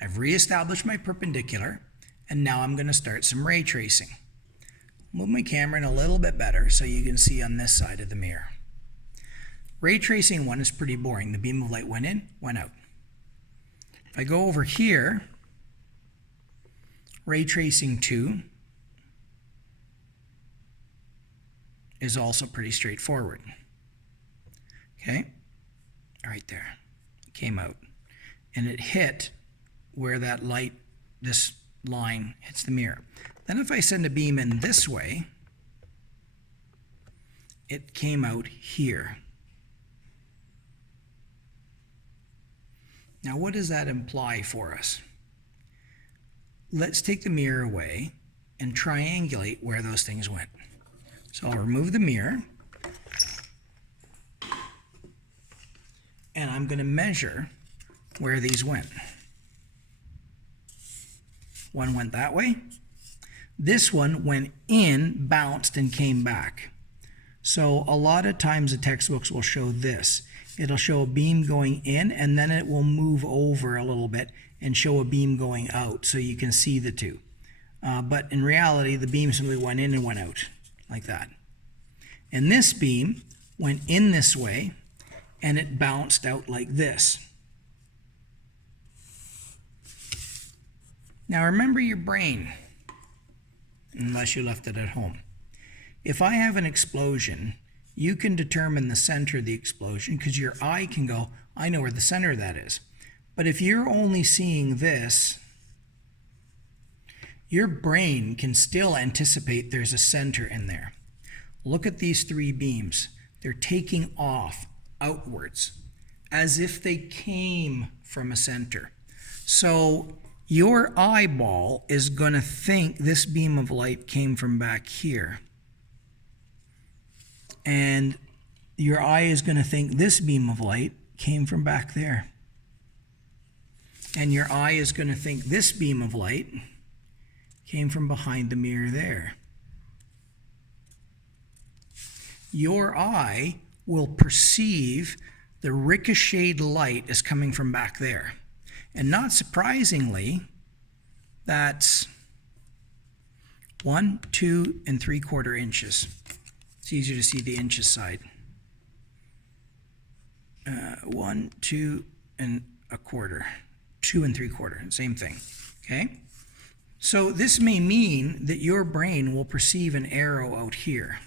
I've reestablished my perpendicular, and now I'm going to start some ray tracing. Move my camera in a little bit better so you can see on this side of the mirror. Ray tracing 1 is pretty boring. The beam of light went in, went out. If I go over here, ray tracing 2 is also pretty straightforward. Okay, right there, it came out. And it hit where that light, this line, hits the mirror. Then if I send a beam in this way, it came out here. Now what does that imply for us? Let's take the mirror away and triangulate where those things went. So I'll remove the mirror, and I'm going to measure where these went. One went that way. This one went in, bounced, and came back. So a lot of times the textbooks will show this. It'll show a beam going in, and then it will move over a little bit and show a beam going out, so you can see the two. But in reality, the beam simply went in and went out, like that. And this beam went in this way, and it bounced out like this. Now remember your brain, unless you left it at home. If I have an explosion, you can determine the center of the explosion because your eye can go, I know where the center of that is. But if you're only seeing this, your brain can still anticipate there's a center in there. Look at these 3 beams. They're taking off outwards as if they came from a center. So your eyeball is going to think this beam of light came from back here. And your eye is going to think this beam of light came from back there. And your eye is going to think this beam of light came from behind the mirror there. Your eye will perceive the ricocheted light as coming from back there. And not surprisingly, that's 1, 2, and 3/4 inches. It's easier to see the inches side. 1, 2, and 1/4. 2 and 3/4, same thing. Okay? So this may mean that your brain will perceive an arrow out here.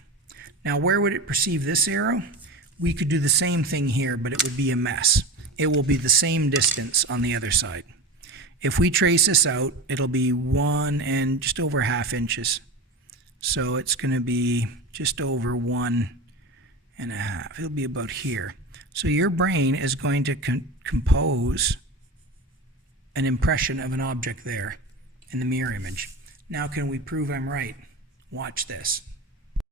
Now where would it perceive this arrow? We could do the same thing here, but it would be a mess. It will be the same distance on the other side. If we trace this out, it'll be 1 and just over 1/2 inches. So it's going to be just over 1 1/2. It'll be about here. So your brain is going to compose an impression of an object there in the mirror image. Now can we prove I'm right? Watch this.